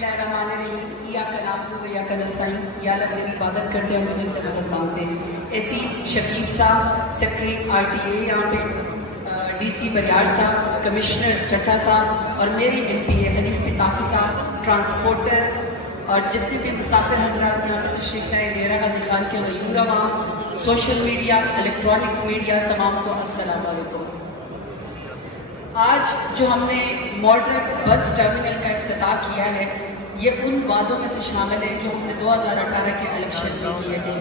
बिस्मिल्लाहिर्रहमानिर्रहीम या कनाबुद व या कनस्ताईन या अल्लाह तेरी इबादत करते हैं तुझे से मदद मांगते हैं। ऐसी शकीब साहब सेक्रेटरी RTA यहाँ पे, DC बरियार साहब, कमिश्नर चट्टा साहब और मेरी MPA हनीफ पिताफी साहब, ट्रांसपोर्टर और जितने भी मुसाफिर हजरात यहाँ पर तशरीफ लाए, डेरा गाजी खान के मजूरा वहाँ, सोशल मीडिया, इलेक्ट्रॉनिक मीडिया, तमाम को अस्सलाम वालेकुम। आज जो हमने मॉडरेट बस टर्मिनल का इफ्तिताह किया है, ये उन वादों में से शामिल है जो हमने 2018 के इलेक्शन में किए थे।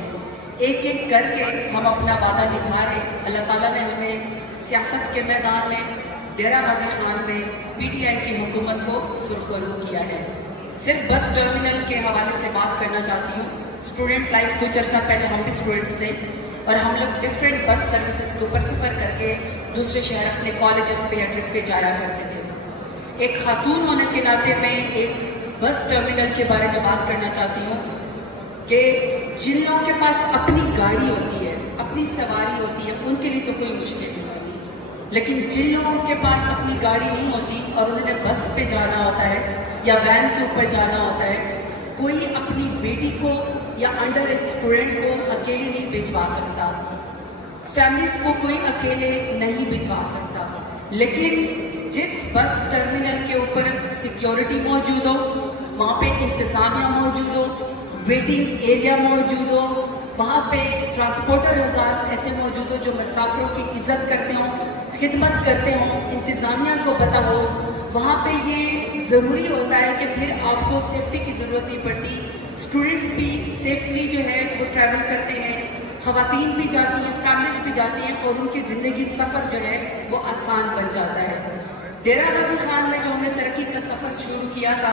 एक एक करके हम अपना वादा निभा रहे। अल्लाह ताला ने हमें सियासत के मैदान में, डेरा गाजी खान में PTI की हुकूमत को सुरखरू किया है। सिर्फ बस टर्मिनल के हवाले से बात करना चाहती हूँ। स्टूडेंट लाइफ कुछ अर्सा पहले हम भी स्टूडेंट्स थे और हम लोग डिफरेंट बस सर्विसेज के ऊपर सफ़र करके दूसरे शहर अपने कॉलेजेस पे या ट्रिप पे जाया करते थे। एक खातून होने के नाते मैं एक बस टर्मिनल के बारे में बात करना चाहती हूँ कि जिन लोगों के पास अपनी गाड़ी होती है, अपनी सवारी होती है, उनके लिए तो कोई मुश्किल नहीं होती, लेकिन जिन लोगों के पास अपनी गाड़ी नहीं होती और उन्हें बस पे जाना होता है या वैन के ऊपर जाना होता है, कोई अपनी बेटी को या अंडर एज स्टूडेंट को अकेले नहीं भिजवा सकता, फैमिलीज को कोई अकेले नहीं भिजवा सकता। लेकिन जिस बस टर्मिनल के ऊपर सिक्योरिटी मौजूद हो, वहाँ पे इंतजामिया मौजूद हो, वेटिंग एरिया मौजूद हो, वहाँ पे ट्रांसपोर्टर हज़ार ऐसे मौजूद हो जो मुसाफिरों की इज्जत करते हों, खिदमत करते हों, इंतजामिया को पता हो, वहाँ पे ये ज़रूरी होता है कि फिर आपको सेफ्टी की ज़रूरत नहीं पड़ती। स्टूडेंट्स भी सेफली जो है वो ट्रैवल करते हैं, ख़वातीन भी जाती हैं, फैमिलीज भी जाती हैं और उनकी ज़िंदगी सफ़र जो है वो आसान बन जाता है। डेरा गाजी खान में जो हमने तरक्की का सफ़र शुरू किया था